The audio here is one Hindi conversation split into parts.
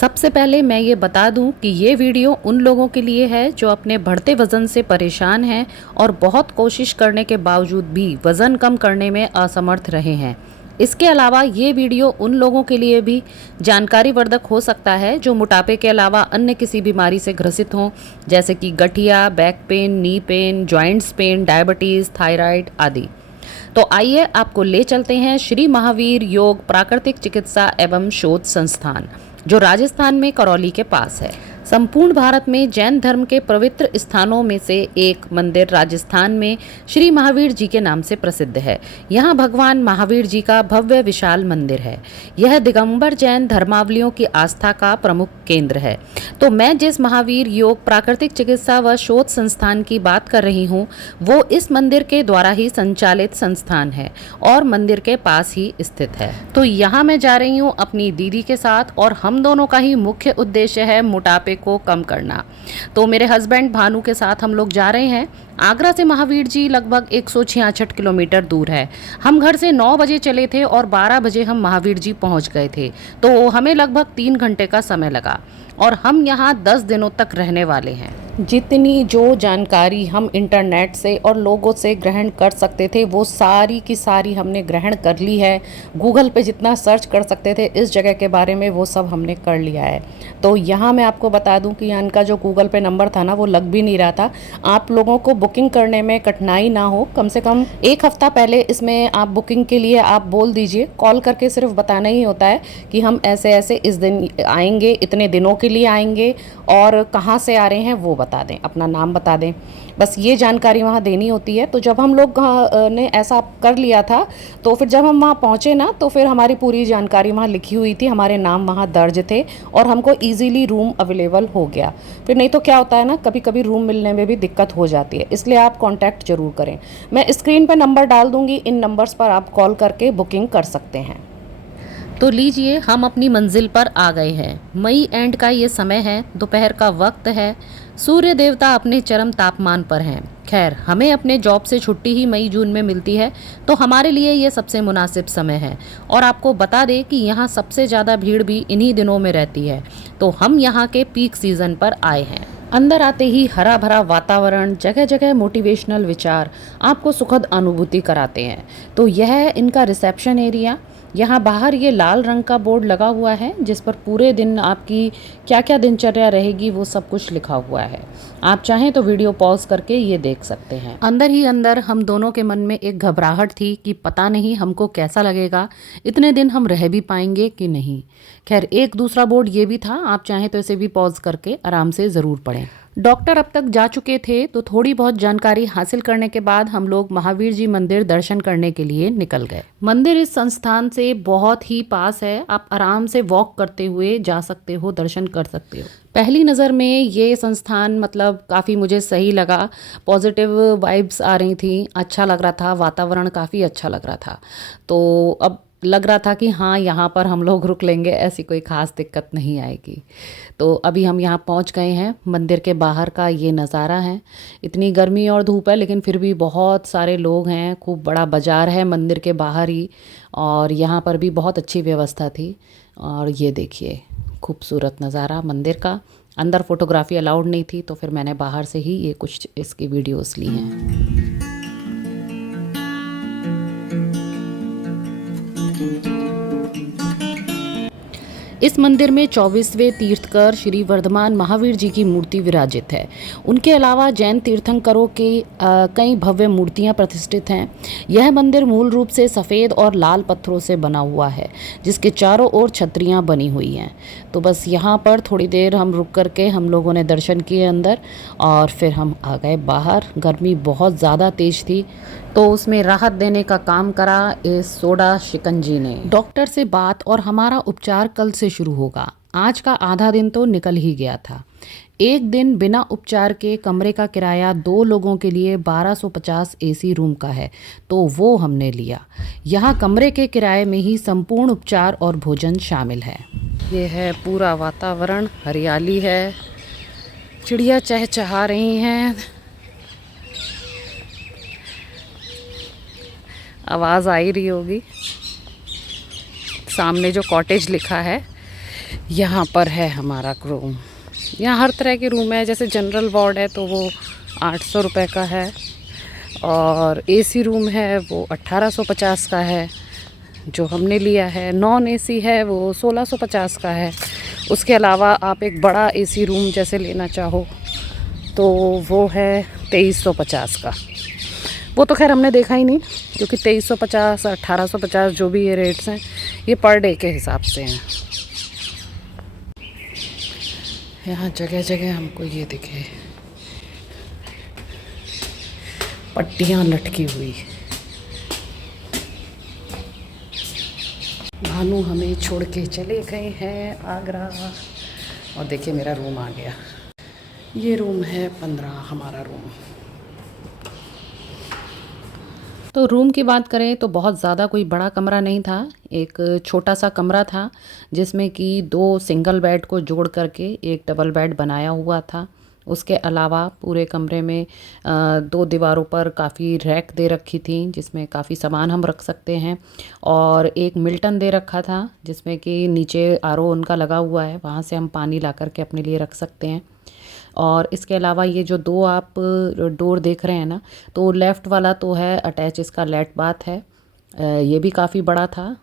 सबसे पहले मैं ये बता दूं कि ये वीडियो उन लोगों के लिए है जो अपने बढ़ते वज़न से परेशान हैं और बहुत कोशिश करने के बावजूद भी वज़न कम करने में असमर्थ रहे हैं। इसके अलावा ये वीडियो उन लोगों के लिए भी जानकारीवर्धक हो सकता है जो मोटापे के अलावा अन्य किसी बीमारी से ग्रसित हों, जैसे कि गठिया, back pain, knee pain, joints pain, diabetes, thyroid आदि। तो आइए आपको ले चलते हैं श्री महावीर योग प्राकृतिक चिकित्सा एवं शोध संस्थान, जो राजस्थान में करौली के पास है। संपूर्ण भारत में जैन धर्म के पवित्र स्थानों में से एक मंदिर राजस्थान में श्री महावीर जी के नाम से प्रसिद्ध है। यहाँ भगवान महावीर जी का भव्य विशाल मंदिर है। यह दिगंबर जैन धर्मावलियों की आस्था का प्रमुख केंद्र है। तो मैं जिस महावीर योग प्राकृतिक चिकित्सा व शोध संस्थान की बात कर रही हूँ, वो इस मंदिर के द्वारा ही संचालित संस्थान है और मंदिर के पास ही स्थित है। तो यहाँ मैं जा रही हूँ अपनी दीदी के साथ और हम दोनों का ही मुख्य उद्देश्य है मोटापे को कम करना। तो मेरे हस्बैंड भानु के साथ हम लोग जा रहे हैं। आगरा से महावीर जी लगभग 166 किलोमीटर दूर है। हम घर से 9 बजे चले थे और 12 बजे हम महावीर जी पहुंच गए थे। तो हमें लगभग 3 घंटे का समय लगा और हम यहाँ 10 दिनों तक रहने वाले हैं। जितनी जो जानकारी हम इंटरनेट से और लोगों से ग्रहण कर सकते थे वो सारी की सारी हमने ग्रहण कर ली है। गूगल पे जितना सर्च कर सकते थे इस जगह के बारे में वो सब हमने कर लिया है। तो यहाँ मैं आपको बता दूं कि इनका जो गूगल पे नंबर था ना वो लग भी नहीं रहा था। आप लोगों को बुकिंग करने में कठिनाई ना हो, कम से कम 1 हफ्ता पहले इसमें आप बुकिंग के लिए आप बोल दीजिए। कॉल करके सिर्फ बताना ही होता है कि हम ऐसे ऐसे इस दिन आएंगे, इतने दिनों के लिए आएंगे और कहाँ से आ रहे हैं वो बता दें, अपना नाम बता दें, बस ये जानकारी वहाँ देनी होती है। तो जब हम लोग ने ऐसा कर लिया था तो फिर जब हम वहाँ पहुँचे ना तो फिर हमारी पूरी जानकारी वहाँ लिखी हुई थी, हमारे नाम वहाँ दर्ज थे और हमको इजीली रूम अवेलेबल हो गया। फिर नहीं तो क्या होता है ना, कभी कभी रूम मिलने में भी दिक्कत हो जाती है, इसलिए आप कांटेक्ट जरूर करें। मैं स्क्रीन पर नंबर डाल दूँगी, इन नंबर्स पर आप कॉल करके बुकिंग कर सकते हैं। तो लीजिए हम अपनी मंजिल पर आ गए हैं। मई एंड का ये समय है, दोपहर का वक्त है, सूर्य देवता अपने चरम तापमान पर हैं। खैर, हमें अपने जॉब से छुट्टी ही मई जून में मिलती है, तो हमारे लिए ये सबसे मुनासिब समय है। और आपको बता दें कि यहाँ सबसे ज़्यादा भीड़ भी इन्हीं दिनों में रहती है। तो हम यहाँ के पीक सीज़न पर आए हैं। अंदर आते ही हरा भरा वातावरण, जगह जगह मोटिवेशनल विचार आपको सुखद अनुभूति कराते हैं। तो यह है इनका रिसेप्शन एरिया। यहाँ बाहर ये लाल रंग का बोर्ड लगा हुआ है जिस पर पूरे दिन आपकी क्या क्या दिनचर्या रहेगी वो सब कुछ लिखा हुआ है। आप चाहें तो वीडियो पॉज करके ये देख सकते हैं। अंदर ही अंदर हम दोनों के मन में एक घबराहट थी कि पता नहीं हमको कैसा लगेगा, इतने दिन हम रह भी पाएंगे कि नहीं। खैर, एक दूसरा बोर्ड ये भी था, आप चाहें तो इसे भी पॉज करके आराम से ज़रूर पढ़ें। डॉक्टर अब तक जा चुके थे तो थोड़ी बहुत जानकारी हासिल करने के बाद हम लोग महावीर जी मंदिर दर्शन करने के लिए निकल गए। मंदिर इस संस्थान से बहुत ही पास है, आप आराम से वॉक करते हुए जा सकते हो, दर्शन कर सकते हो। पहली नज़र में ये संस्थान मतलब काफ़ी मुझे सही लगा, पॉजिटिव वाइब्स आ रही थी, अच्छा लग रहा था, वातावरण काफ़ी अच्छा लग रहा था। तो अब लग रहा था कि हाँ यहाँ पर हम लोग रुक लेंगे, ऐसी कोई ख़ास दिक्कत नहीं आएगी। तो अभी हम यहाँ पहुँच गए हैं। मंदिर के बाहर का ये नज़ारा है। इतनी गर्मी और धूप है लेकिन फिर भी बहुत सारे लोग हैं, खूब बड़ा बाज़ार है मंदिर के बाहर ही, और यहाँ पर भी बहुत अच्छी व्यवस्था थी। और ये देखिए खूबसूरत नज़ारा मंदिर का। अंदर फोटोग्राफी अलाउड नहीं थी तो फिर मैंने बाहर से ही ये कुछ इसकी वीडियोज़ ली हैं। इस मंदिर में 24वें तीर्थकर श्री वर्धमान महावीर जी की मूर्ति विराजित है। उनके अलावा जैन तीर्थंकरों की कई भव्य मूर्तियां प्रतिष्ठित हैं। यह मंदिर मूल रूप से सफ़ेद और लाल पत्थरों से बना हुआ है जिसके चारों ओर छतरियां बनी हुई हैं। तो बस यहाँ पर थोड़ी देर हम रुक करके हम लोगों ने दर्शन किए अंदर और फिर हम आ गए बाहर। गर्मी बहुत ज़्यादा तेज़ थी तो उसमें राहत देने का काम करा इस सोडा शिकंजी ने। डॉक्टर से बात और हमारा उपचार कल से शुरू होगा। आज का आधा दिन तो निकल ही गया था। एक दिन बिना उपचार के कमरे का किराया 2 लोगों के लिए 1250 एसी रूम का है, तो वो हमने लिया। यहाँ कमरे के किराए में ही संपूर्ण उपचार और भोजन शामिल है। ये है पूरा वातावरण, हरियाली है, चिड़िया चहचहा रही हैं, आवाज़ आ ही रही होगी। सामने जो कॉटेज लिखा है यहाँ पर है हमारा रूम। यहाँ हर तरह के रूम है, जैसे जनरल वार्ड है तो वो 800 रुपये का है, और एसी रूम है वो 1850 का है जो हमने लिया है। नॉन एसी है वो 1650 का है। उसके अलावा आप एक बड़ा एसी रूम जैसे लेना चाहो तो वो है 2350 का। वो तो खैर हमने देखा ही नहीं, क्योंकि 2350 1850 जो भी ये रेट्स हैं ये पर डे के हिसाब से हैं। यहाँ जगह जगह हमको ये दिखे पट्टियाँ लटकी हुई। भानु हमें छोड़ के चले गए हैं आगरा। और देखिए मेरा रूम आ गया। ये रूम है 15, हमारा रूम। तो रूम की बात करें तो बहुत ज़्यादा कोई बड़ा कमरा नहीं था, एक छोटा सा कमरा था जिसमें कि 2 सिंगल बेड को जोड़ करके एक डबल बेड बनाया हुआ था। उसके अलावा पूरे कमरे में 2 दीवारों पर काफ़ी रैक दे रखी थी जिसमें काफ़ी सामान हम रख सकते हैं, और एक मिल्टन दे रखा था जिसमें कि नीचे आरओ उनका लगा हुआ है, वहाँ से हम पानी ला करके अपने लिए रख सकते हैं। और इसके अलावा ये जो 2 आप डोर देख रहे हैं ना, तो लेफ़्ट वाला तो है अटैच, इसका लेट बाथ है, ये भी काफ़ी बड़ा था।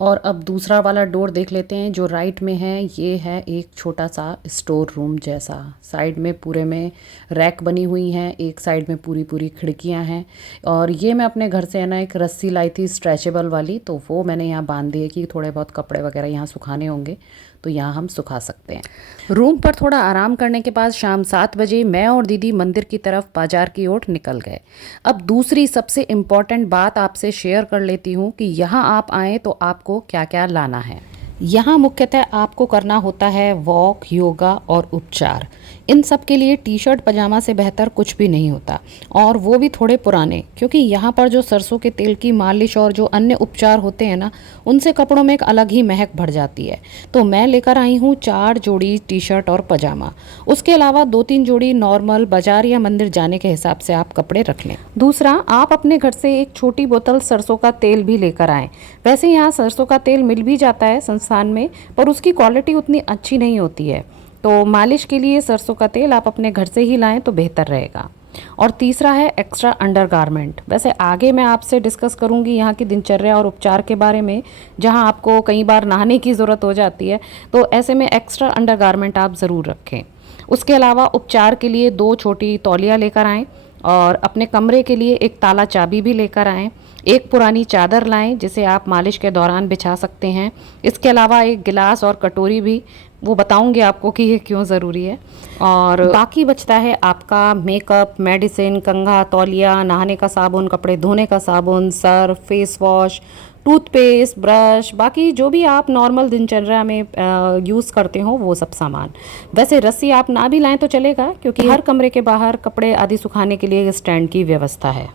और अब दूसरा वाला डोर देख लेते हैं जो राइट में है। ये है एक छोटा सा स्टोर रूम जैसा, साइड में पूरे में रैक बनी हुई हैं, एक साइड में पूरी पूरी खिड़कियां हैं। और ये मैं अपने घर से है ना एक रस्सी लाई थी स्ट्रेचेबल वाली, तो वो मैंने यहाँ बांध दी है कि थोड़े बहुत कपड़े वगैरह यहाँ सुखाने होंगे तो यहाँ हम सुखा सकते हैं। रूम पर थोड़ा आराम करने के बाद शाम 7 बजे मैं और दीदी मंदिर की तरफ बाजार की ओर निकल गए। अब दूसरी सबसे इम्पॉर्टेंट बात आपसे शेयर कर लेती हूँ कि यहाँ आप आएँ तो आपको क्या क्या लाना है। यहाँ मुख्यतः आपको करना होता है वॉक, योगा और उपचार। इन सब के लिए टी शर्ट पजामा से बेहतर कुछ भी नहीं होता, और वो भी थोड़े पुराने, क्योंकि यहाँ पर जो सरसों के तेल की मालिश और जो अन्य उपचार होते हैं ना, उनसे कपड़ों में एक अलग ही महक भर जाती है। तो मैं लेकर आई हूँ 4 जोड़ी टी शर्ट और पजामा। उसके अलावा 2-3 जोड़ी नॉर्मल बाजार या मंदिर जाने के हिसाब से आप कपड़े रख लें। दूसरा, आप अपने घर से एक छोटी बोतल सरसों का तेल भी लेकर आएँ। वैसे यहाँ सरसों का तेल मिल भी जाता है संस्थान में, पर उसकी क्वालिटी उतनी अच्छी नहीं होती है, तो मालिश के लिए सरसों का तेल आप अपने घर से ही लाएं तो बेहतर रहेगा। और तीसरा है एक्स्ट्रा अंडरगारमेंट। वैसे आगे मैं आपसे डिस्कस करूंगी यहाँ की दिनचर्या और उपचार के बारे में, जहाँ आपको कई बार नहाने की ज़रूरत हो जाती है, तो ऐसे में एक्स्ट्रा अंडरगारमेंट आप ज़रूर रखें। उसके अलावा उपचार के लिए 2 छोटी तौलिया लेकर आएँ, और अपने कमरे के लिए एक ताला चाबी भी लेकर आएँ। एक पुरानी चादर लाएं जिसे आप मालिश के दौरान बिछा सकते हैं। इसके अलावा एक गिलास और कटोरी भी, वो बताऊंगी आपको कि ये क्यों ज़रूरी है। और बाकी बचता है आपका मेकअप, मेडिसिन, कंघा, तौलिया, नहाने का साबुन, कपड़े धोने का साबुन, Surf, face wash, toothpaste, brush, बाकी जो भी आप नॉर्मल दिनचर्या में यूज़ करते हो वो सब सामान। वैसे रस्सी आप ना भी लाएं तो चलेगा, क्योंकि हर कमरे के बाहर कपड़े आदि सुखाने के लिए स्टैंड की व्यवस्था है।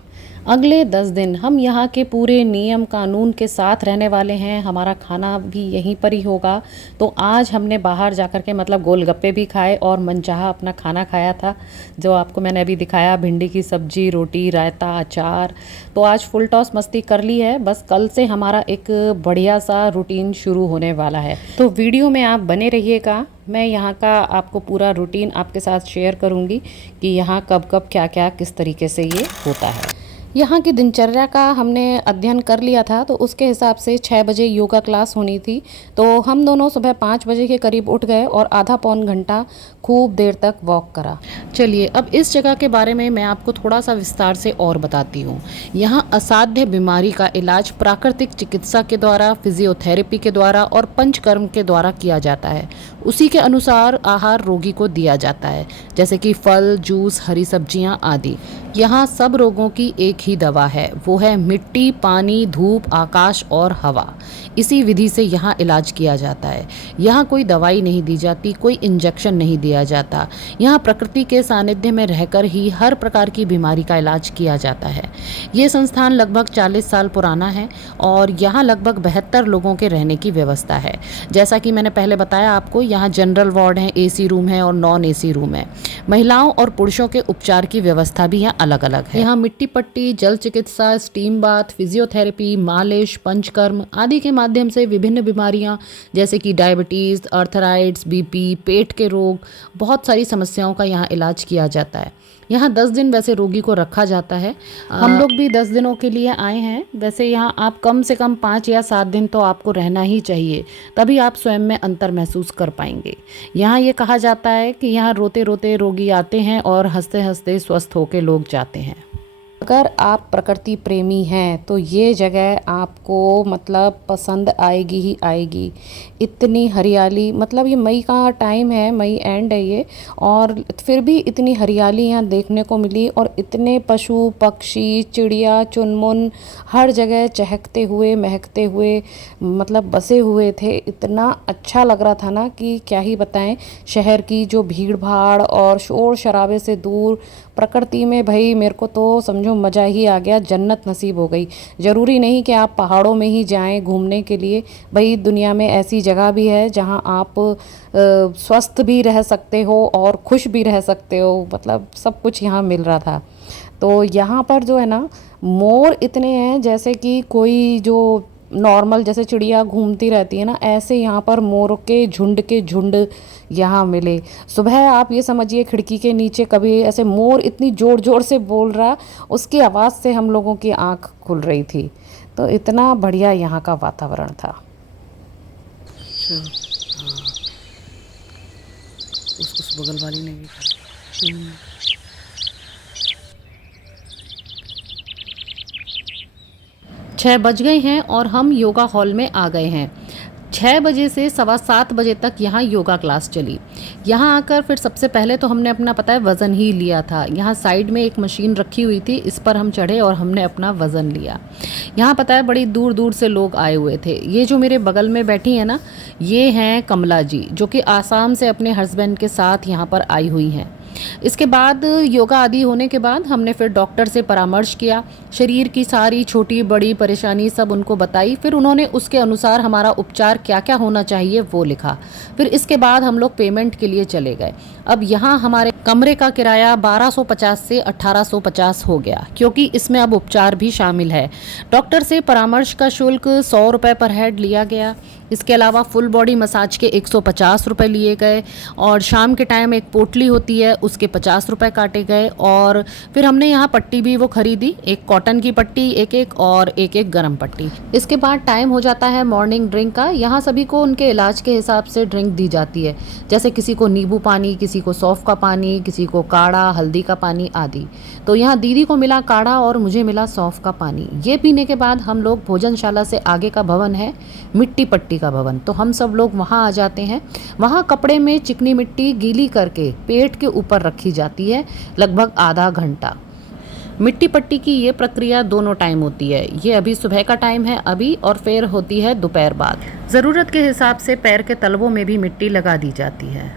अगले 10 दिन हम यहाँ के पूरे नियम कानून के साथ रहने वाले हैं। हमारा खाना भी यहीं पर ही होगा। तो आज हमने बाहर जाकर के मतलब गोलगप्पे भी खाए और मनचाहा अपना खाना खाया था, जो आपको मैंने अभी दिखाया, भिंडी की सब्जी, रोटी, रायता, अचार। तो आज फुल टॉस मस्ती कर ली है। बस कल से हमारा एक बढ़िया सा रूटीन शुरू होने वाला है, तो वीडियो में आप बने रहिएगा। मैं यहाँ का आपको पूरा रूटीन आपके साथ शेयर करूँगी कि यहाँ कब कब क्या क्या किस तरीके से ये होता है। यहाँ की दिनचर्या का हमने अध्ययन कर लिया था, तो उसके हिसाब से 6 बजे योगा क्लास होनी थी, तो हम दोनों सुबह 5 बजे के करीब उठ गए और आधा पौन घंटा खूब देर तक वॉक करा। चलिए अब इस जगह के बारे में मैं आपको थोड़ा सा विस्तार से और बताती हूँ। यहाँ असाध्य बीमारी का इलाज प्राकृतिक चिकित्सा के द्वारा, फिजियोथेरेपी के द्वारा और पंचकर्म के द्वारा किया जाता है। उसी के अनुसार आहार रोगी को दिया जाता है, जैसे कि फल, जूस, हरी सब्जियाँ आदि। यहाँ सब रोगों की एक ही दवा है, वो है मिट्टी, पानी, धूप, आकाश और हवा। इसी विधि से यहाँ इलाज किया जाता है। यहाँ कोई दवाई नहीं दी जाती, कोई इंजेक्शन नहीं दिया जाता। यहाँ प्रकृति के सानिध्य में रहकर ही हर प्रकार की बीमारी का इलाज किया जाता है। ये संस्थान लगभग 40 साल पुराना है और यहाँ लगभग 72 लोगों के रहने की व्यवस्था है। जैसा कि मैंने पहले बताया आपको, यहाँ जनरल वार्ड है, एसी रूम है और नॉन एसी रूम है। महिलाओं और पुरुषों के उपचार की व्यवस्था भी यहाँ अलग अलग है। यहाँ मिट्टी पट्टी, जल चिकित्सा, स्टीम बाथ, फिजियोथेरेपी, मालिश, पंचकर्म आदि के माध्यम से विभिन्न बीमारियां जैसे कि डायबिटीज़, अर्थराइट्स, बीपी, पेट के रोग, बहुत सारी समस्याओं का यहाँ इलाज किया जाता है। यहाँ 10 दिन वैसे रोगी को रखा जाता है। हम लोग भी 10 दिनों के लिए आए हैं। वैसे यहाँ आप कम से कम 5 या 7 दिन तो आपको रहना ही चाहिए, तभी आप स्वयं में अंतर महसूस कर पाएंगे। यहाँ ये कहा जाता है कि यहाँ रोते रोते रोगी आते हैं और हंसते हंसते स्वस्थ होकर लोग जाते हैं। अगर आप प्रकृति प्रेमी हैं तो ये जगह आपको मतलब पसंद आएगी ही आएगी। इतनी हरियाली, मतलब ये मई का टाइम है, मई एंड है ये, और फिर भी इतनी हरियाली यहाँ देखने को मिली और इतने पशु पक्षी, चिड़िया चुनमुन हर जगह चहकते हुए महकते हुए मतलब बसे हुए थे। इतना अच्छा लग रहा था ना कि क्या ही बताएं। शहर की जो भीड़ भाड़ और शोर शराबे से दूर प्रकृति में भाई मेरे को तो समझो मज़ा ही आ गया, जन्नत नसीब हो गई। ज़रूरी नहीं कि आप पहाड़ों में ही जाएं घूमने के लिए, भाई दुनिया में ऐसी जगह भी है जहां आप स्वस्थ भी रह सकते हो और खुश भी रह सकते हो। मतलब सब कुछ यहाँ मिल रहा था। तो यहाँ पर जो है ना, मोर इतने हैं जैसे कि कोई जो नॉर्मल जैसे चिड़िया घूमती रहती है ना, ऐसे यहाँ पर मोर के झुंड यहाँ मिले। सुबह आप ये समझिए खिड़की के नीचे कभी ऐसे मोर इतनी ज़ोर ज़ोर से बोल रहा, उसकी आवाज़ से हम लोगों की आँख खुल रही थी। तो इतना बढ़िया यहाँ का वातावरण था। अच्छा, हाँ, उस बगल वाली ने भी कहा। 6 बज गए हैं और हम योगा हॉल में आ गए हैं। 6 बजे से 7:15 बजे तक यहाँ योगा क्लास चली। यहाँ आकर फिर सबसे पहले तो हमने अपना पता है वज़न ही लिया था। यहाँ साइड में एक मशीन रखी हुई थी, इस पर हम चढ़े और हमने अपना वज़न लिया। यहाँ पता है बड़ी दूर दूर से लोग आए हुए थे। ये जो मेरे बगल में बैठी है ना, ये हैं कमला जी, जो कि आसाम से अपने हस्बैंड के साथ यहाँ पर आई हुई हैं। इसके बाद योगा आदि होने के बाद हमने फिर डॉक्टर से परामर्श किया, शरीर की सारी छोटी बड़ी परेशानी सब उनको बताई। फिर उन्होंने उसके अनुसार हमारा उपचार क्या क्या होना चाहिए वो लिखा। फिर इसके बाद हम लोग पेमेंट के लिए चले गए। अब यहाँ हमारे कमरे का किराया 1250 से 1850 हो गया, क्योंकि इसमें अब उपचार भी शामिल है। डॉक्टर से परामर्श का शुल्क 100 रुपये पर हेड लिया गया। इसके अलावा फुल बॉडी मसाज के 150 रुपये लिए गए और शाम के टाइम एक पोटली होती है उसके 50 रुपये काटे गए। और फिर हमने यहाँ पट्टी भी वो खरीदी, एक कॉटन की पट्टी एक और एक गर्म पट्टी। इसके बाद टाइम हो जाता है मॉर्निंग ड्रिंक का। यहाँ सभी को उनके इलाज के हिसाब से ड्रिंक दी जाती है, जैसे किसी को नींबू पानी, किसी को सौंफ का पानी, किसी को काढ़ा, हल्दी का पानी आदि। तो यहाँ दीदी को मिला काढ़ा और मुझे मिला सौंफ का पानी। ये पीने के बाद हम लोग भोजनशाला से आगे का भवन है मिट्टी पट्टी का भवन, तो हम सब लोग वहाँ आ जाते हैं। वहाँ कपड़े में चिकनी मिट्टी गीली करके पेट के ऊपर रखी जाती है लगभग आधा घंटा। मिट्टी पट्टी की ये प्रक्रिया दोनों टाइम होती है। ये अभी सुबह का टाइम है अभी, और फिर होती है दोपहर बाद। ज़रूरत के हिसाब से पैर के तलवों में भी मिट्टी लगा दी जाती है।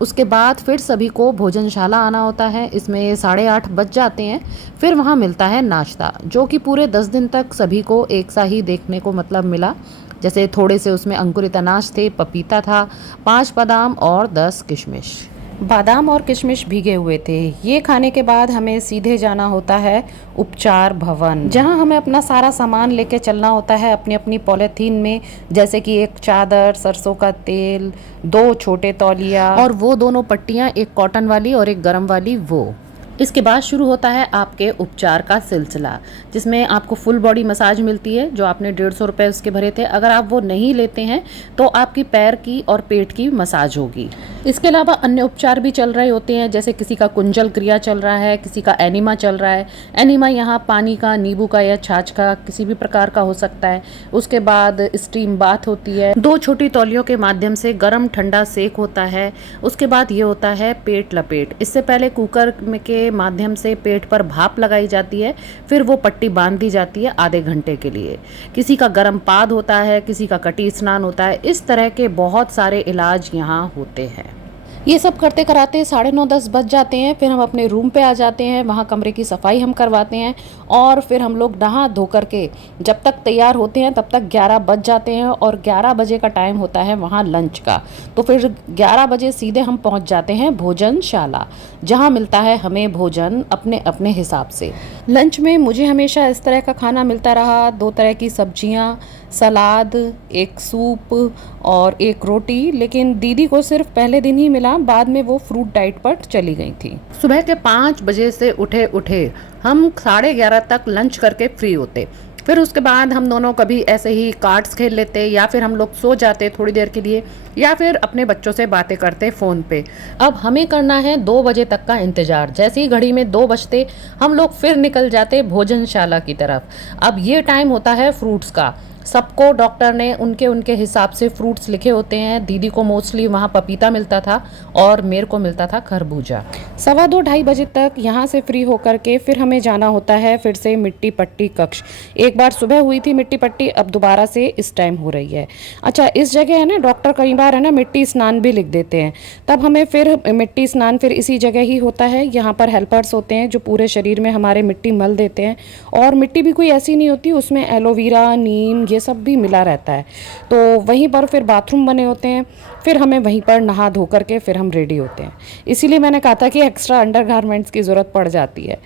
उसके बाद फिर सभी को भोजनशाला आना होता है। इसमें 8:30 बज जाते हैं। फिर वहाँ मिलता है नाश्ता, जो कि पूरे 10 दिन तक सभी को एक सा ही देखने को मतलब मिला। जैसे थोड़े से उसमें अंकुरित अनाज थे, पपीता था, 5 बादाम और 10 किशमिश। बादाम और किशमिश भीगे हुए थे। ये खाने के बाद हमें सीधे जाना होता है उपचार भवन, जहां हमें अपना सारा सामान लेके चलना होता है अपनी अपनी पॉलीथीन में, जैसे कि एक चादर, सरसों का तेल, 2 छोटे तौलिया और वो दोनों पट्टियां, एक कॉटन वाली और एक गर्म वाली वो। इसके बाद शुरू होता है आपके उपचार का सिलसिला, जिसमें आपको फुल बॉडी मसाज मिलती है, जो आपने 150 रुपये उसके भरे थे। अगर आप वो नहीं लेते हैं तो आपकी पैर की और पेट की मसाज होगी। इसके अलावा अन्य उपचार भी चल रहे होते हैं, जैसे किसी का कुंजल क्रिया चल रहा है, किसी का एनिमा चल रहा है। एनिमा यहाँ पानी का, नींबू का या छाछ का किसी भी प्रकार का हो सकता है। उसके बाद स्टीम बाथ होती है, 2 छोटी तौलियों के माध्यम से गर्म ठंडा सेक होता है। उसके बाद ये होता है पेट लपेट। इससे पहले कुकर के माध्यम से पेट पर भाप लगाई जाती है, फिर वो पट्टी बांध दी जाती है आधे घंटे के लिए। किसी का गर्म पाद होता है, किसी का कटी स्नान होता है। इस तरह के बहुत सारे इलाज यहाँ होते हैं। ये सब करते कराते 9:30-10 बज जाते हैं। फिर हम अपने रूम पे आ जाते हैं, वहाँ कमरे की सफाई हम करवाते हैं और फिर हम लोग नहा धो करके जब तक तैयार होते हैं तब तक 11 बज जाते हैं और 11 बजे का टाइम होता है वहाँ लंच का। तो फिर 11 बजे सीधे हम पहुँच जाते हैं भोजनशाला, जहाँ मिलता है हमें भोजन अपने अपने हिसाब से। लंच में मुझे हमेशा इस तरह का खाना मिलता रहा, 2 तरह की सब्जियाँ, सलाद, एक सूप और एक रोटी। लेकिन दीदी को सिर्फ पहले दिन ही मिला, बाद में वो फ्रूट डाइट पर चली गई थी। सुबह के 5 बजे से उठे हम 11:30 तक लंच करके फ्री होते। फिर उसके बाद हम दोनों कभी ऐसे ही कार्ड्स खेल लेते या फिर हम लोग सो जाते थोड़ी देर के लिए या फिर अपने बच्चों से बातें करते फ़ोन पे। अब हमें करना है 2 बजे तक का इंतज़ार। जैसे ही घड़ी में 2 बजते हम लोग फिर निकल जाते भोजनशाला की तरफ। अब ये टाइम होता है फ्रूट्स का। सबको डॉक्टर ने उनके उनके हिसाब से फ्रूट्स लिखे होते हैं। दीदी को मोस्टली वहाँ पपीता मिलता था और मेरे को मिलता था खरबूजा। 2:15-2:30 बजे तक यहाँ से फ्री होकर के फिर हमें जाना होता है फिर से मिट्टी पट्टी कक्ष। एक बार सुबह हुई थी मिट्टी पट्टी, अब दोबारा से इस टाइम हो रही है। अच्छा, इस जगह है ना डॉक्टर कई बार है ना मिट्टी स्नान भी लिख देते हैं, तब हमें फिर मिट्टी स्नान फिर इसी जगह ही होता है। यहाँ पर हेल्पर्स होते हैं जो पूरे शरीर में हमारे मिट्टी मल देते हैं और मिट्टी भी कोई ऐसी नहीं होती, उसमें एलोवेरा, नीम ये सब भी मिला रहता है। तो वहीं पर फिर बाथरूम बने होते हैं, फिर हमें वहीं पर नहा धो करके फिर हम रेडी होते हैं। इसीलिए मैंने कहा था कि एक्स्ट्रा अंडरगारमेंट्स की ज़रूरत पड़ जाती है।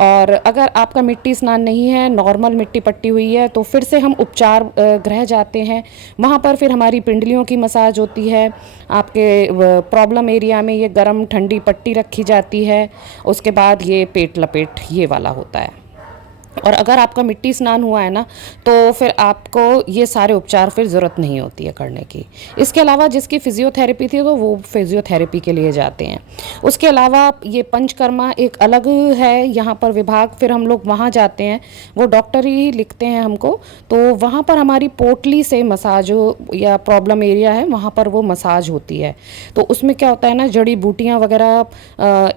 और अगर आपका मिट्टी स्नान नहीं है, नॉर्मल मिट्टी पट्टी हुई है, तो फिर से हम उपचार गृह जाते हैं। वहाँ पर फिर हमारी पिंडलियों की मसाज होती है। आपके प्रॉब्लम एरिया में ये गर्म ठंडी पट्टी रखी जाती है। उसके बाद ये पेट लपेट ये वाला होता है। और अगर आपका मिट्टी स्नान हुआ है ना, तो फिर आपको ये सारे उपचार फिर ज़रूरत नहीं होती है करने की। इसके अलावा जिसकी फिजियोथेरेपी थी तो वो फिजियोथेरेपी के लिए जाते हैं। उसके अलावा ये पंचकर्मा एक अलग है यहाँ पर विभाग, फिर हम लोग वहाँ जाते हैं, वो डॉक्टर ही लिखते हैं हमको। तो वहाँ पर हमारी पोटली से मसाज या प्रॉब्लम एरिया है वहाँ पर वो मसाज होती है। तो उसमें क्या होता है ना, जड़ी बूटियाँ वगैरह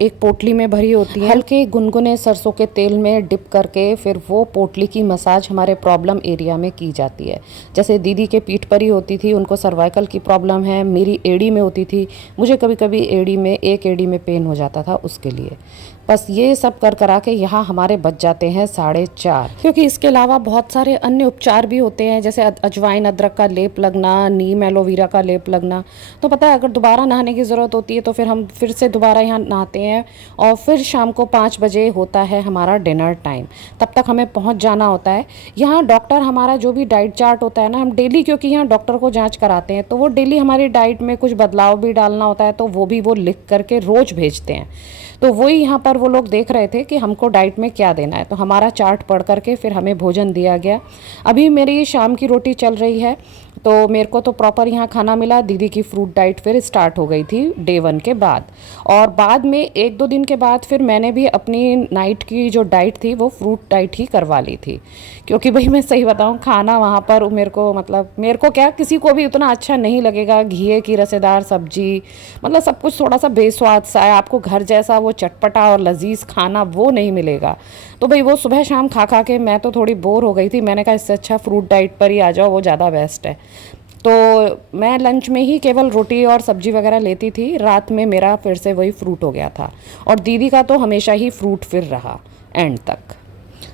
एक पोटली में भरी होती है, हल्के गुनगुने सरसों के तेल में डिप करके फिर वो पोटली की मसाज हमारे प्रॉब्लम एरिया में की जाती है। जैसे दीदी के पीठ पर ही होती थी, उनको सर्वाइकल की प्रॉब्लम है, मेरी एड़ी में होती थी, मुझे कभी कभी एड़ी में एक एड़ी में पेन हो जाता था, उसके लिए बस ये सब कर करा के यहाँ हमारे बच जाते हैं 4:30। क्योंकि इसके अलावा बहुत सारे अन्य उपचार भी होते हैं, जैसे अजवाइन अदरक का लेप लगना, नीम एलोवेरा का लेप लगना। तो पता है अगर दोबारा नहाने की ज़रूरत होती है तो फिर हम फिर से दोबारा यहाँ नहाते हैं और फिर शाम को 5 बजे होता है हमारा डिनर टाइम। तब तक हमें पहुँच जाना होता है। यहाँ डॉक्टर हमारा जो भी डाइट चार्ट होता है ना, हम डेली, क्योंकि यहाँ डॉक्टर को जाँच कराते हैं तो वो डेली हमारी डाइट में कुछ बदलाव भी डालना होता है, तो वो भी वो लिख करके रोज़ भेजते हैं। तो वही यहाँ पर वो लोग देख रहे थे कि हमको डाइट में क्या देना है, तो हमारा चार्ट पढ़ करके फिर हमें भोजन दिया गया। अभी मेरी शाम की रोटी चल रही है, तो मेरे को तो प्रॉपर यहाँ खाना मिला। दीदी की फ्रूट डाइट फिर स्टार्ट हो गई थी डे 1 के बाद, और बाद में 1-2 दिन के बाद फिर मैंने भी अपनी नाइट की जो डाइट थी वो फ्रूट डाइट ही करवा ली थी। क्योंकि भाई मैं सही बताऊँ, खाना वहाँ पर मेरे को क्या, किसी को भी उतना अच्छा नहीं लगेगा। घी की रसेदार सब्जी, मतलब सब कुछ थोड़ा सा बेस्वाद सा है। आपको घर जैसा वो चटपटा और लजीज खाना वो नहीं मिलेगा। तो भाई वो सुबह शाम खा खा के मैं तो थोड़ी बोर हो गई थी। मैंने कहा इससे अच्छा फ्रूट डाइट पर ही आ जाओ, वो ज़्यादा बेस्ट है। तो मैं लंच में ही केवल रोटी और सब्जी वगैरह लेती थी, रात में मेरा फिर से वही फ्रूट हो गया था। और दीदी का तो हमेशा ही फ्रूट फिर रहा एंड तक।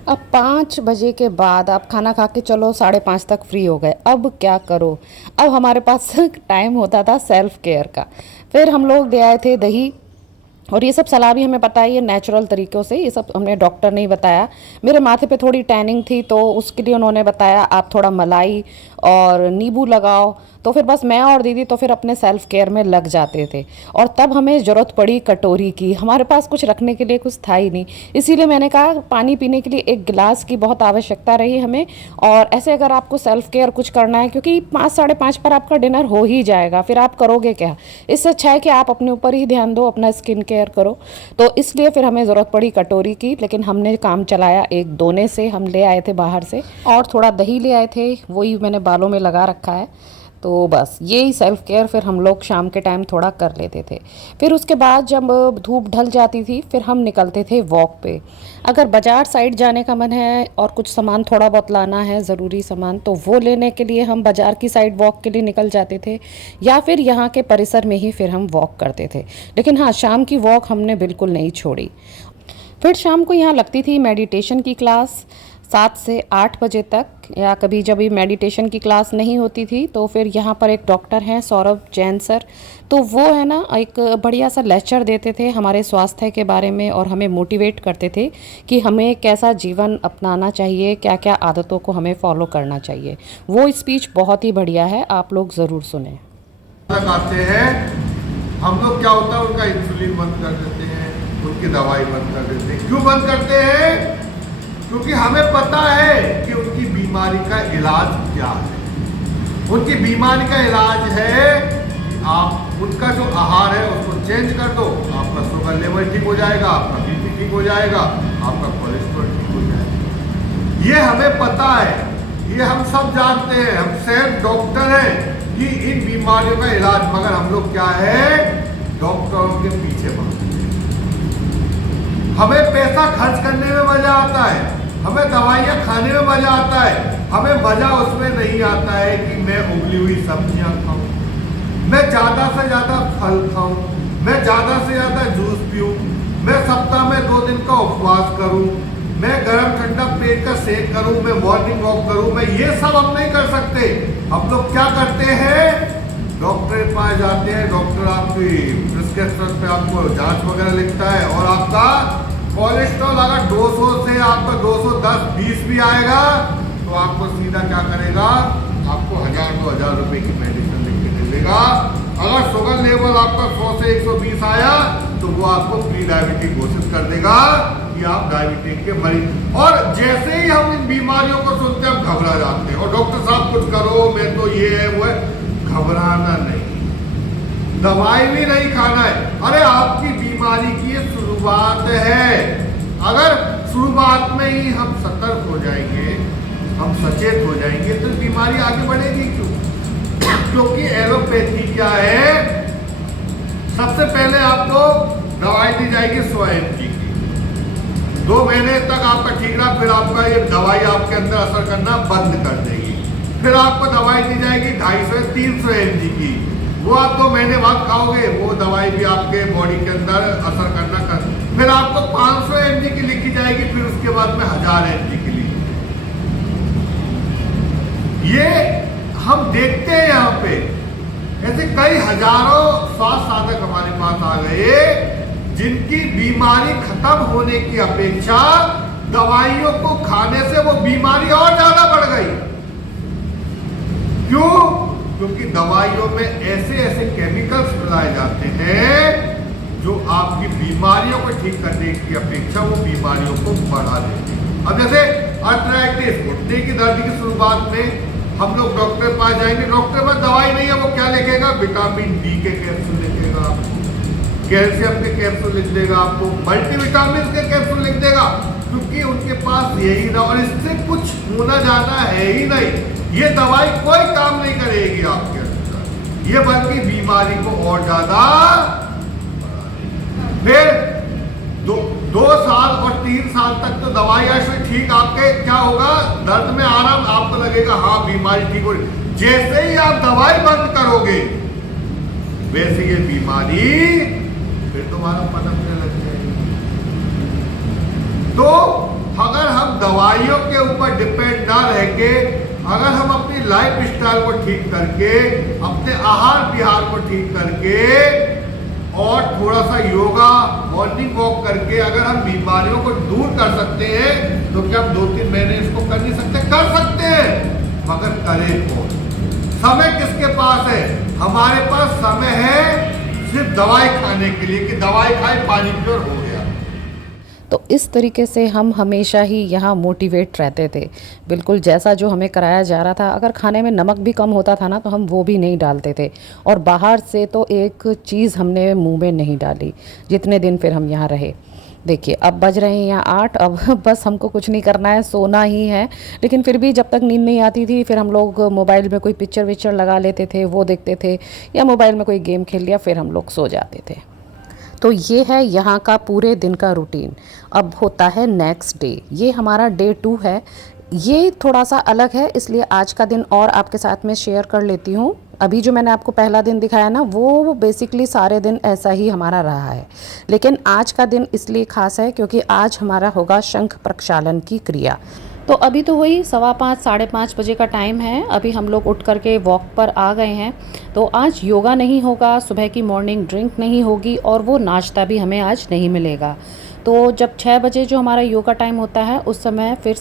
अब 5 बजे के बाद आप खाना खा के चलो 5:30 तक फ्री हो गए। अब क्या करो, अब हमारे पास टाइम होता था सेल्फ केयर का। फिर हम लोग ले आए थे दही, और ये सब सलाह भी हमें पता है ये नेचुरल तरीक़ों से, ये सब हमें डॉक्टर ने ही बताया। मेरे माथे पे थोड़ी टैनिंग थी तो उसके लिए उन्होंने बताया आप थोड़ा मलाई और नींबू लगाओ। तो फिर बस मैं और दीदी तो फिर अपने सेल्फ केयर में लग जाते थे। और तब हमें ज़रूरत पड़ी कटोरी की, हमारे पास कुछ रखने के लिए कुछ था ही नहीं। इसीलिए मैंने कहा पानी पीने के लिए एक गिलास की बहुत आवश्यकता रही हमें। और ऐसे अगर आपको सेल्फ केयर कुछ करना है, क्योंकि 5-5:30 पर आपका डिनर हो ही जाएगा, फिर आप करोगे क्या। इससे अच्छा है कि आप अपने ऊपर ही ध्यान दो, अपना स्किन केयर करो। तो इसलिए फिर हमें ज़रूरत पड़ी कटोरी की, लेकिन हमने काम चलाया एक दोने से, हम ले आए थे बाहर से, और थोड़ा दही ले आए थे, वही मैंने बालों में लगा रखा है। तो बस यही सेल्फ़ केयर फिर हम लोग शाम के टाइम थोड़ा कर लेते थे। फिर उसके बाद जब धूप ढल जाती थी फिर हम निकलते थे वॉक पे। अगर बाज़ार साइड जाने का मन है और कुछ सामान थोड़ा बहुत लाना है, ज़रूरी सामान, तो वो लेने के लिए हम बाज़ार की साइड वॉक के लिए निकल जाते थे, या फिर यहाँ के परिसर में ही फिर हम वॉक करते थे। लेकिन हाँ, शाम की वॉक हमने बिल्कुल नहीं छोड़ी। फिर शाम को यहाँ लगती थी मेडिटेशन की क्लास 7 से 8 बजे तक, या कभी जब भी मेडिटेशन की क्लास नहीं होती थी तो फिर यहाँ पर एक डॉक्टर हैं सौरभ जैन सर, तो वो है ना एक बढ़िया सा लेक्चर देते थे हमारे स्वास्थ्य के बारे में और हमें मोटिवेट करते थे कि हमें कैसा जीवन अपनाना चाहिए, क्या क्या आदतों को हमें फॉलो करना चाहिए। वो स्पीच बहुत ही बढ़िया है, आप लोग ज़रूर सुने। आते हैं हम लोग, क्या होता है उनका इंसुलिन बंद कर देते हैं, उनकी दवाई बंद कर देते हैं। क्यों बंद करते हैं? क्योंकि हमें पता है कि उनकी बीमारी का इलाज क्या है। उनकी बीमारी का इलाज है आप उनका जो आहार है उसको चेंज कर दो, आपका शुगर लेवल ठीक हो जाएगा, आपका बीपी ठीक हो जाएगा, आपका कोलेस्ट्रॉल ठीक हो जाएगा। ये हमें पता है, ये हम सब जानते हैं, हम सेल्फ डॉक्टर हैं कि इन बीमारियों का इलाज, मगर हम लोग क्या है, डॉक्टरों के पीछे भागते हैं। हमें पैसा खर्च करने में मजा आता है, हमें दवाइयाँ खाने में मजा आता है, हमें मजा उसमें नहीं आता है कि मैं उबली हुई सब्जियां खाऊं, मैं ज्यादा से ज्यादा फल खाऊं, मैं ज्यादा से ज्यादा जूस पीऊं, मैं सप्ताह में 2 दिन का उपवास करूं, मैं गर्म ठंडा पेट का सेक करूं, मैं मॉर्निंग वॉक करूं। मैं ये सब हम नहीं कर सकते। हम लोग क्या करते हैं, डॉक्टर के पास जाते हैं, डॉक्टर आपकी प्रिस्क्रिप्शन पे आपको जांच वगैरह लिखता है और आपका कोलेस्ट्रॉल अगर 200 से आपका 210-20 भी आएगा तो आपको सीधा क्या करेगा, आपको 1000-2000 रुपए की मेडिसिन लिख के दे देगा। अगर शुगर लेवल आपका 100 से 120 आया तो वो आपको प्री डायबिटिक घोषित कर देगा कि आप डायबिटिक के मरीज। और जैसे ही हम इन बीमारियों को सुनते हैं हम घबरा जाते हैं और डॉक्टर साहब कुछ करो, मैं तो ये है वो है। घबराना नहीं, दवाई भी नहीं खाना है। अरे आपकी बीमारी की ये शुरुआत है। अगर शुरुआत में ही हम सतर्क हो जाएंगे, हम सचेत हो जाएंगे तो बीमारी आगे बढ़ेगी क्यों? क्योंकि एलोपैथी क्या है, सबसे पहले आपको दवाई दी जाएगी 100 mg की, 2 महीने तक आपका ठीक रहा, फिर आपका ये दवाई आपके अंदर असर करना बंद कर देगी। फिर आपको दवाई दी जाएगी 250-300 mg की, वो आप 2 महीने बाद खाओगे, वो दवाई भी आपके बॉडी के अंदर असर करना कर। फिर आपको 500 mg की लिखी जाएगी, फिर उसके बाद में 1000 mg की लिखी। ये हम देखते हैं यहाँ पे ऐसे कई हजारों स्वास्थ्य साधक हमारे पास आ गए जिनकी बीमारी खत्म होने की अपेक्षा दवाइयों को खाने से वो बीमारी और ज्यादा बढ़ गई। क्यों? क्योंकि दवाइयों में ऐसे ऐसे केमिकल्स मिलाए जाते हैं जो आपकी बीमारियों को ठीक करने की अपेक्षा वो बीमारियों को बढ़ा देते हैं। अब जैसे आर्थराइटिस, घुटने की दर्द की शुरुआत में हम लोग डॉक्टर के पास जाएंगे, डॉक्टर के पास दवाई नहीं है, वो क्या लिखेगा, विटामिन डी के कैप्सूल लिखेगा, कैल्शियम के कैप्सूल लिख देगा, आपको मल्टीविटामिन के कैप्सूल लिख देगा, क्योंकि उनके पास यही ना, और इससे कुछ होना जाना है ही नहीं। ये दवाई कोई काम नहीं करेगी आपके अंदर, ये बल्कि बीमारी को और ज्यादा। फिर 2 साल और 3 साल तक तो दवाई ऐसे ठीक, आपके क्या होगा, दर्द में आराम, आपको लगेगा हाँ बीमारी ठीक हो रही। जैसे ही आप दवाई बंद करोगे वैसे ये बीमारी फिर दोबारा पनपने लग जाएगी। तो अगर हम दवाइयों के ऊपर डिपेंड ना रह के, अगर हम अपनी लाइफ स्टाइल को ठीक करके, अपने आहार विहार को ठीक करके और थोड़ा सा योगा, मॉर्निंग वॉक करके अगर हम बीमारियों को दूर कर सकते हैं तो क्या हम 2-3 महीने इसको कर नहीं सकते? कर सकते हैं, मगर करें कौन? समय किसके पास है? हमारे पास समय है सिर्फ दवाई खाने के लिए कि दवाई खाए, पानी पियो और हो गया। तो इस तरीके से हम हमेशा ही यहाँ मोटिवेट रहते थे, बिल्कुल जैसा जो हमें कराया जा रहा था। अगर खाने में नमक भी कम होता था ना तो हम वो भी नहीं डालते थे, और बाहर से तो एक चीज़ हमने मुंह में नहीं डाली जितने दिन फिर हम यहाँ रहे। देखिए अब बज रहे हैं यहाँ 8, अब बस हमको कुछ नहीं करना है, सोना ही है। लेकिन फिर भी जब तक नींद नहीं आती थी फिर हम लोग मोबाइल में कोई पिक्चर विक्चर लगा लेते थे, वो देखते थे, या मोबाइल में कोई गेम खेल लिया, फिर हम लोग सो जाते थे। तो ये है यहाँ का पूरे दिन का रूटीन। अब होता है नेक्स्ट डे, ये हमारा डे 2 है। ये थोड़ा सा अलग है, इसलिए आज का दिन और आपके साथ में शेयर कर लेती हूँ। अभी जो मैंने आपको पहला दिन दिखाया ना, वो बेसिकली सारे दिन ऐसा ही हमारा रहा है। लेकिन आज का दिन इसलिए ख़ास है क्योंकि आज हमारा होगा शंख प्रक्षालन की क्रिया। तो अभी तो वही 5:15 साढ़े 5 बजे का टाइम है। अभी हम लोग उठ करके वॉक पर आ गए हैं। तो आज योगा नहीं होगा, सुबह की मॉर्निंग ड्रिंक नहीं होगी, और वो नाश्ता भी हमें आज नहीं मिलेगा। तो जब 6 बजे जो हमारा योगा टाइम होता है, उस समय फिर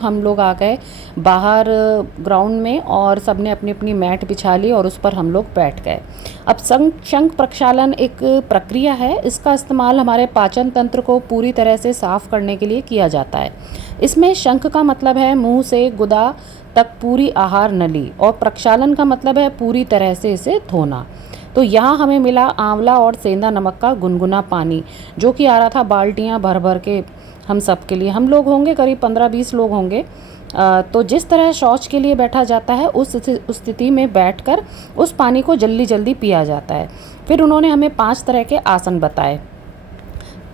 हम लोग आ गए बाहर ग्राउंड में, और सब ने अपनी अपनी मैट बिछा ली और उस पर हम लोग बैठ गए। अब शंख प्रक्षालन एक प्रक्रिया है। इसका इस्तेमाल हमारे पाचन तंत्र को पूरी तरह से साफ करने के लिए किया जाता है। इसमें शंख का मतलब है मुंह से गुदा तक पूरी आहार नली, और प्रक्षालन का मतलब है पूरी तरह से इसे धोना। तो यहाँ हमें मिला आंवला और सेंधा नमक का गुनगुना पानी, जो कि आ रहा था बाल्टियाँ भर भर के हम सब के लिए। हम लोग होंगे करीब 15-20 लोग होंगे। तो जिस तरह शौच के लिए बैठा जाता है, उस स्थिति में बैठकर उस पानी को जल्दी जल्दी पिया जाता है। फिर उन्होंने हमें 5 तरह के आसन बताए: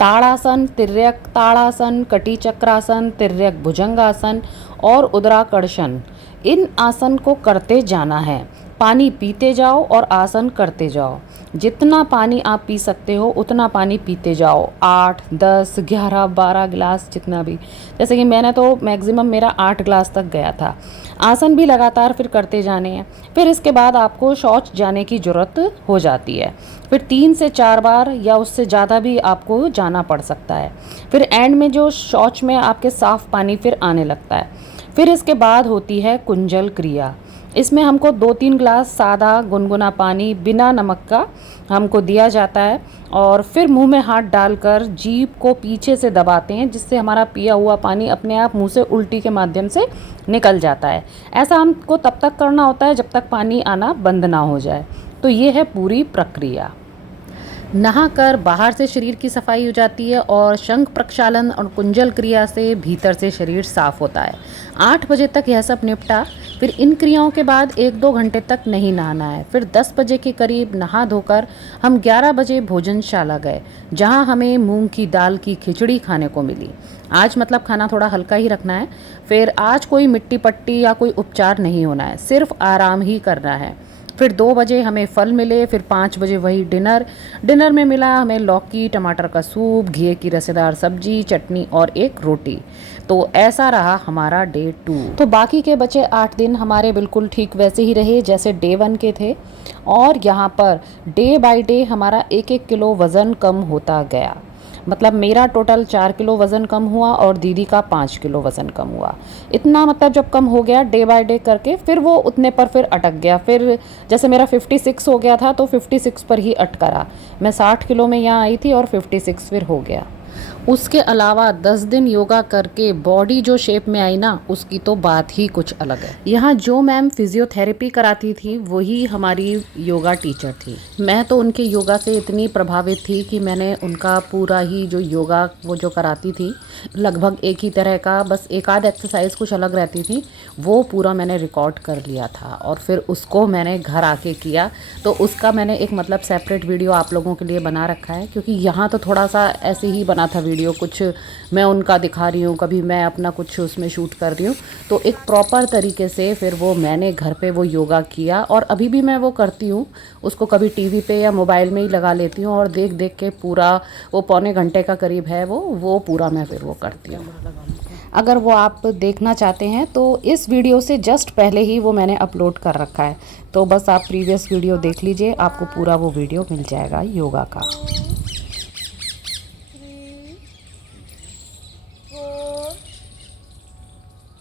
ताड़ासन, तिर्यक ताड़ासन, कटी चक्रासन, तिर्यक भुजंगासन और उदराकर्षण। इन आसन को करते जाना है। पानी पीते जाओ और आसन करते जाओ। जितना पानी आप पी सकते हो उतना पानी पीते जाओ। 8, 10, 11, 12 गिलास जितना भी। जैसे कि मैंने तो मैक्सिमम मेरा 8 गिलास तक गया था। आसन भी लगातार फिर करते जाने हैं। फिर इसके बाद आपको शौच जाने की ज़रूरत हो जाती है। फिर 3 से 4 बार या उससे ज़्यादा भी आपको जाना पड़ सकता है। फिर एंड में जो शौच में आपके साफ़ पानी फिर आने लगता है। फिर इसके बाद होती है कुंजल क्रिया। इसमें हमको 2-3 गिलास सादा गुनगुना पानी बिना नमक का हमको दिया जाता है, और फिर मुंह में हाथ डालकर जीभ को पीछे से दबाते हैं, जिससे हमारा पिया हुआ पानी अपने आप मुंह से उल्टी के माध्यम से निकल जाता है। ऐसा हमको तब तक करना होता है जब तक पानी आना बंद ना हो जाए। तो ये है पूरी प्रक्रिया। नहाकर बाहर से शरीर की सफाई हो जाती है, और शंख प्रक्षालन और कुंजल क्रिया से भीतर से शरीर साफ होता है। 8 बजे तक यह सब निपटा। फिर इन क्रियाओं के बाद 1-2 घंटे तक नहीं नहाना है। फिर 10 बजे के करीब नहा धोकर हम 11 बजे भोजनशाला गए, जहां हमें मूंग की दाल की खिचड़ी खाने को मिली। आज मतलब खाना थोड़ा हल्का ही रखना है। फिर आज कोई मिट्टी पट्टी या कोई उपचार नहीं होना है, सिर्फ आराम ही करना है। फिर 2 बजे हमें फल मिले। फिर 5 बजे वही डिनर में मिला हमें लौकी टमाटर का सूप, घी की रसेदार सब्जी, चटनी और एक रोटी। तो ऐसा रहा हमारा डे 2। तो बाकी के बचे 8 दिन हमारे बिल्कुल ठीक वैसे ही रहे जैसे डे 1 के थे, और यहाँ पर डे बाय डे हमारा 1-1 किलो वज़न कम होता गया। मतलब मेरा टोटल 4 किलो वज़न कम हुआ और दीदी का 5 किलो वज़न कम हुआ। इतना मतलब जब कम हो गया डे बाय डे करके, फिर वो उतने पर फिर अटक गया। फिर जैसे मेरा 56 हो गया था तो 56 पर ही अटका रहा। मैं 60 किलो में यहाँ आई थी और 56 फिर हो गया। उसके अलावा 10 दिन योगा करके बॉडी जो शेप में आई ना, उसकी तो बात ही कुछ अलग है। यहाँ जो मैम फिजियोथेरेपी कराती थी वही हमारी योगा टीचर थी। मैं तो उनके योगा से इतनी प्रभावित थी कि मैंने उनका पूरा ही जो योगा वो जो कराती थी, लगभग एक ही तरह का, बस एक आध एक्सरसाइज कुछ अलग रहती थी, वो पूरा मैंने रिकॉर्ड कर लिया था और फिर उसको मैंने घर आके किया। तो उसका मैंने एक मतलब सेपरेट वीडियो आप लोगों के लिए बना रखा है, क्योंकि यहाँ तो थोड़ा सा ऐसे ही बना था वीडियो, कुछ मैं उनका दिखा रही हूँ, कभी मैं अपना कुछ उसमें शूट कर रही हूँ। तो एक प्रॉपर तरीके से फिर वो मैंने घर पे वो योगा किया, और अभी भी मैं वो करती हूँ। उसको कभी टीवी पे या मोबाइल में ही लगा लेती हूँ और देख देख के पूरा वो पौने घंटे का करीब है वो पूरा मैं फिर वो करती हूँ। अगर वो आप देखना चाहते हैं तो इस वीडियो से जस्ट पहले ही वो मैंने अपलोड कर रखा है, तो बस आप प्रीवियस वीडियो देख लीजिए, आपको पूरा वो वीडियो मिल जाएगा योगा का।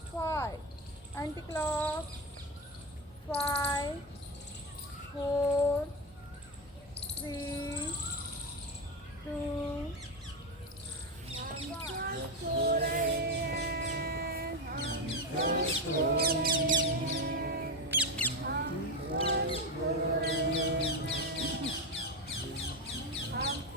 5 anti clock 5 4 3 2 सो रहे हैं हम सो रहे हैं हम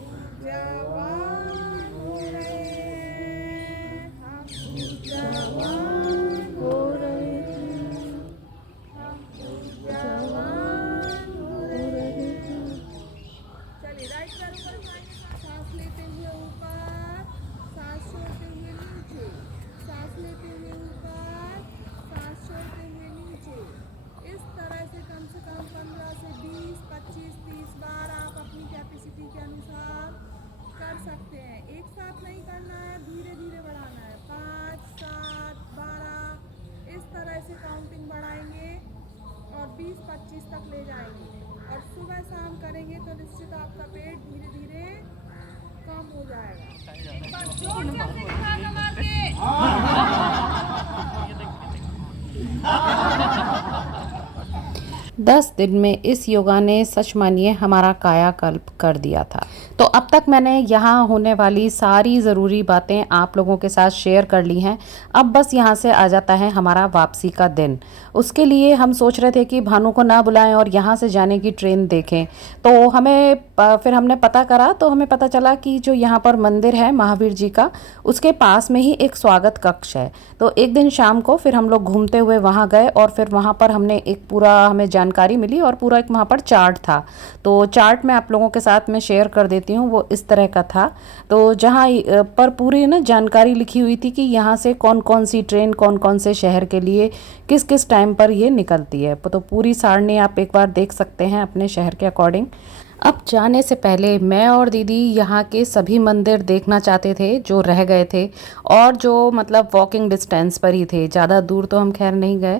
24-25 तक ले जाएंगे और सुबह शाम करेंगे तो निश्चित आपका पेट धीरे धीरे कम हो जाएगा। 10 दिन में इस योगा ने सच मानिए हमारा कायाकल्प कर दिया था। तो अब तक मैंने यहाँ होने वाली सारी ज़रूरी बातें आप लोगों के साथ शेयर कर ली हैं। अब बस यहाँ से आ जाता है हमारा वापसी का दिन। उसके लिए हम सोच रहे थे कि भानु को ना बुलाएं और यहाँ से जाने की ट्रेन देखें। तो फिर हमने पता करा तो हमें पता चला कि जो यहाँ पर मंदिर है महावीर जी का, उसके पास में ही एक स्वागत कक्ष है। तो एक दिन शाम को फिर हम लोग घूमते हुए वहाँ गए और फिर वहाँ पर हमने एक पूरा हमें जानकारी मिली और पूरा एक वहाँ पर चार्ट था। तो चार्ट मैं आप लोगों के साथ में शेयर कर देती हूँ, वो इस तरह का था। तो जहाँ पर पूरी ना जानकारी लिखी हुई थी कि यहाँ से कौन कौन सी ट्रेन कौन कौन से शहर के लिए किस किस टाइम पर ये निकलती है। तो पूरी सारणी आप एक बार देख सकते हैं अपने शहर के अकॉर्डिंग। अब जाने से पहले मैं और दीदी यहाँ के सभी मंदिर देखना चाहते थे जो रह गए थे और जो मतलब वॉकिंग डिस्टेंस पर ही थे, ज़्यादा दूर तो हम खैर नहीं गए।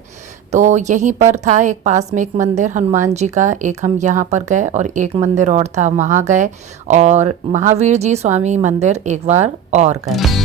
तो यहीं पर था एक पास में एक मंदिर हनुमान जी का, एक हम यहाँ पर गए और एक मंदिर और था वहाँ गए और महावीर जी स्वामी मंदिर एक बार और गए।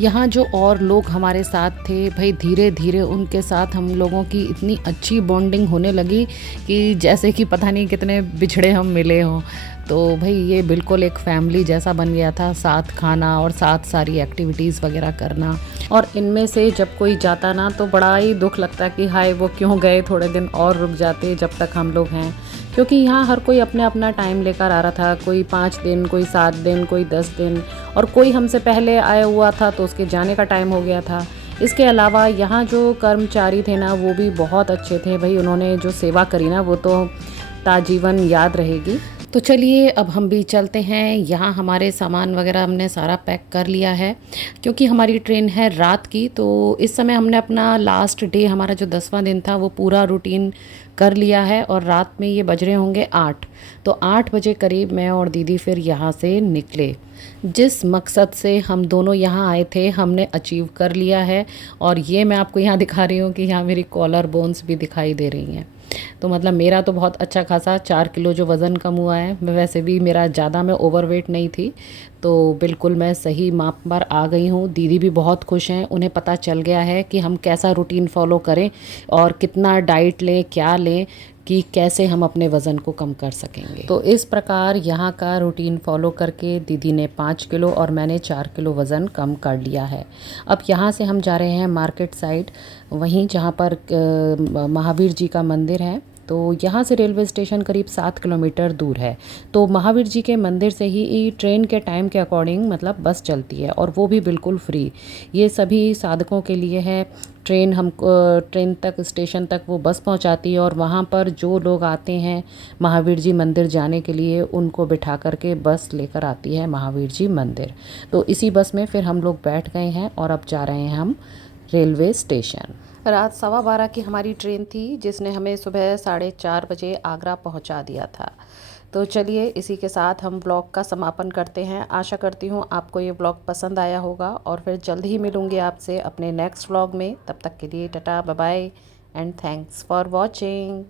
यहाँ जो और लोग हमारे साथ थे भाई, धीरे धीरे उनके साथ हम लोगों की इतनी अच्छी बॉन्डिंग होने लगी कि जैसे कि पता नहीं कितने बिछड़े हम मिले हों। तो भाई ये बिल्कुल एक फैमिली जैसा बन गया था, साथ खाना और साथ सारी एक्टिविटीज़ वगैरह करना। और इनमें से जब कोई जाता ना तो बड़ा ही दुख लगता कि हाय वो क्यों गए, थोड़े दिन और रुक जाते जब तक हम लोग हैं। क्योंकि यहाँ हर कोई अपने अपना टाइम लेकर आ रहा था, कोई 5 दिन, कोई 7 दिन, कोई 10 दिन, और कोई हमसे पहले आया हुआ था तो उसके जाने का टाइम हो गया था। इसके अलावा यहाँ जो कर्मचारी थे ना वो भी बहुत अच्छे थे भाई, उन्होंने जो सेवा करी ना वो तो ताजीवन याद रहेगी। तो चलिए अब हम भी चलते हैं। यहाँ हमारे सामान वगैरह हमने सारा पैक कर लिया है क्योंकि हमारी ट्रेन है रात की। तो इस समय हमने अपना लास्ट डे, हमारा जो 10वां दिन था वो पूरा रूटीन कर लिया है और रात में ये बज रहे होंगे 8। तो 8 बजे करीब मैं और दीदी फिर यहाँ से निकले। जिस मकसद से हम दोनों यहाँ आए थे हमने अचीव कर लिया है। और ये मैं आपको यहाँ दिखा रही हूँ कि यहाँ मेरी कॉलर बोन्स भी दिखाई दे रही हैं। तो मतलब मेरा तो बहुत अच्छा खासा 4 किलो जो वज़न कम हुआ है। मैं वैसे भी मेरा ज़्यादा मैं ओवरवेट नहीं थी, तो बिल्कुल मैं सही माप पर आ गई हूँ। दीदी भी बहुत खुश हैं, उन्हें पता चल गया है कि हम कैसा रूटीन फॉलो करें और कितना डाइट लें, क्या लें, कि कैसे हम अपने वज़न को कम कर सकेंगे। तो इस प्रकार यहाँ का रूटीन फॉलो करके दीदी ने 5 किलो और मैंने 4 किलो वज़न कम कर लिया है। अब यहाँ से हम जा रहे हैं मार्केट साइड, वहीं जहाँ पर महावीर जी का मंदिर है। तो यहाँ से रेलवे स्टेशन करीब 7 किलोमीटर दूर है। तो महावीर जी के मंदिर से ही ट्रेन के टाइम के अकॉर्डिंग मतलब बस चलती है, और वो भी बिल्कुल फ्री। ये सभी साधकों के लिए है। ट्रेन तक, स्टेशन तक वो बस पहुंचाती है, और वहाँ पर जो लोग आते हैं महावीर जी मंदिर जाने के लिए, उनको बिठा करके बस लेकर आती है महावीर जी मंदिर। तो इसी बस में फिर हम लोग बैठ गए हैं और अब जा रहे हैं हम रेलवे स्टेशन। रात 12:15 की हमारी ट्रेन थी, जिसने हमें सुबह 4:30 बजे आगरा पहुंचा दिया था। तो चलिए इसी के साथ हम ब्लॉग का समापन करते हैं। आशा करती हूँ आपको ये ब्लॉग पसंद आया होगा, और फिर जल्द ही मिलूँगी आपसे अपने नेक्स्ट ब्लॉग में। तब तक के लिए tata, bye bye and thanks for watching.